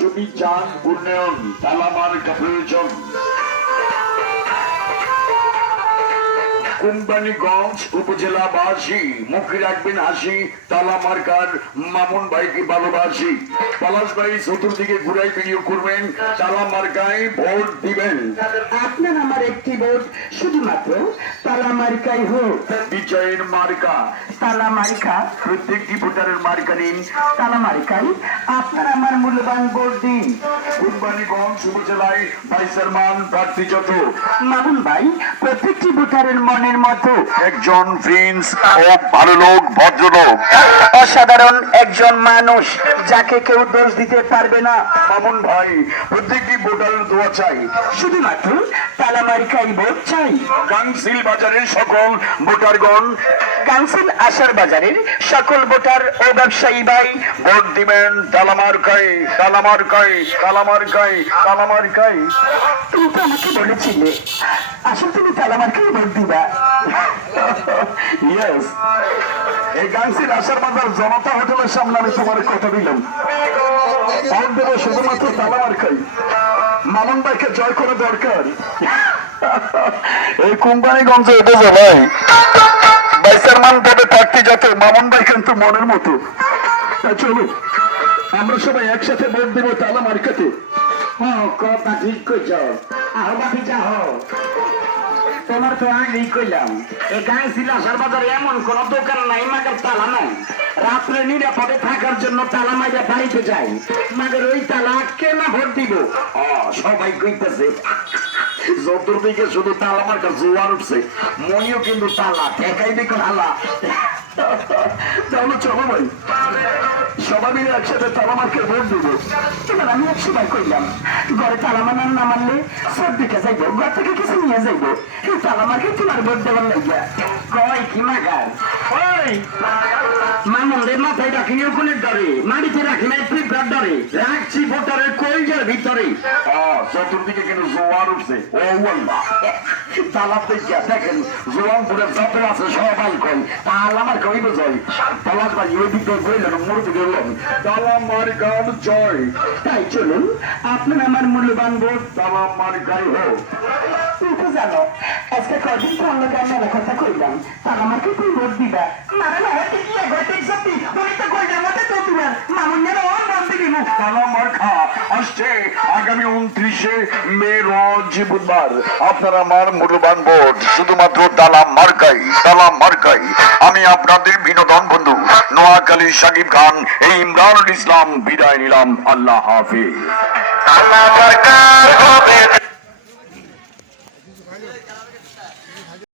যদি চান উন্নয়ন তালামার প্রয়োজন। কোম্পানিগঞ্জ উপজেলাবাসী মুখে রাখবেন হাসি, তালা মার্কার মামুন ভাইকে ভালোবাসি। পলাশ ভাই চতুর্দিকে ঘুরাই বিনিয়োগ করবেন, তালা মার্কায় ভোট দিবেন। আপনার আমার একটি ভোট শুধুমাত্র তালা মার্কাই হোক। বিজয়ের মার্কা তালা মার্কা, প্রত্যেকটি ভোটারের মার্কা নিন। তালা মার্কাই আপনার আমার মূল্যবান ভোট দিন। কোম্পানিগঞ্জ উপজেলায় ভাইসের মান প্রার্থী যত, মামুন ভাই প্রত্যেকটি ভোটারের মনের মতো একজন প্রিন্স ও ভালো লোক, ভদ্রলোক, অসাধারণ একজন মানুষ যাকে কেউ দোষ দিতে পারবে না। মামুন ভাই প্রত্যেকটি ভোটারের দোয়া চাই। শুধুমাত্র তালা মার্কাই ভোট চাই। কাউন্সিল বাজারের সকল ভোটারগণ, কাউন্সিল আশার বাজারের সকল ভোটার ও ব্যবসায়ী ভাই ভোট দিবেন তালামার্কাই, তালামার্কাই, তালামার্কাই, তালামার্কাই। তুমি তো আমাকে বলেছিলে আসলে তুমি তালা মার্কাই ভোট দিবা। ইয়েস, এই কাউন্সিল আশার বাজার জনতা হোটেলের সামনে আমি তোমার কথা দিলাম। ভোট দেবো শুধুমাত্র তালামার্কাই। মামুন ভাইকে জয় করা দরকার। এই কোম্পানিগঞ্জে উপজেলায় ভাইসের মান পদে প্রার্থী যত, মামুন ভাই কিন্তু মনের মতো। চলো আমরা সবাই একসাথে ভোট দেবো তালা মার্কাতে। কথা ঠিক কইছ, আহ বাকি যাহ তোমার তো আগেই কইলাম এই কাউন্সিল আশার বাজারে এমন কোন দোকান নাই মাগের তালা নাই। রাত্রে নিরাপদে থাকার জন্য তালা মাইরা বাড়িতে যাই, মাগের ওই তালা কেনা ভোট দিব। সবাই কইতেছে চতুর্দিকে শুধু তালা মার্কা জোয়ার উঠছে, মনিও কিন্তু তালা ঠেকাই দেখো হালা। তাহলে চলো ভাই সবাই মিলে একসাথে তালা মার্কে ভোট দিব। এবার আমি এক সময় কইলাম ঘরে তালা মানার না মানলে সব দিকে যাইবো, ঘর থেকে কিছু নিয়ে যাইবো। এই তালা মার্কে তোমার ভোট দেওয়ার লাগিয়া কয় কি মাগার ওই মামুনের মাথায় রাখিনি ওখানে ডরে, মাটিতে রাখি নাই পিঁপড়ার ডরে, রাখছি ভোটারের কলজের ভিতরে। চতুর্দিকে কিন্তু জোয়ার উঠছে। ও আল্লাহ, তালা থেকে দেখেন জোয়ানপুরের যত আছে সবাই কই তালা আমার কইব জয়। পলাশ ভাই ওই দিক দিয়ে কইলেন মরতে গেলাম তালা মার্কার জয়। তাই চলুন আপনার আমার মূল্যবান ভোট তালা মার্কাই হোক। তুই তো জানো আজকে কদিন তো অন্য মেলা কথা কইলাম তারা আমাকে তুই ভোট দিবা। মারা মারা ঠিক ঘটে সত্যি তুমি তো কইলাম মতে তো তোমার মামুনের অন নাম দিবি না। তালা মার্কা আসছে আগামী 29শে মে রোজ বুধবার। আপনার আমার মূল্যবান ভোট শুধুমাত্র তালা মার্কাই, তালা মার্কাই। আমি আপনাদের বিনোদন বন্ধু নোয়াখালী সাকিব খান, এই ইমরানুল ইসলাম বিদায় নিলাম। আল্লাহ হাফিজ। তালা মার্কা হবে।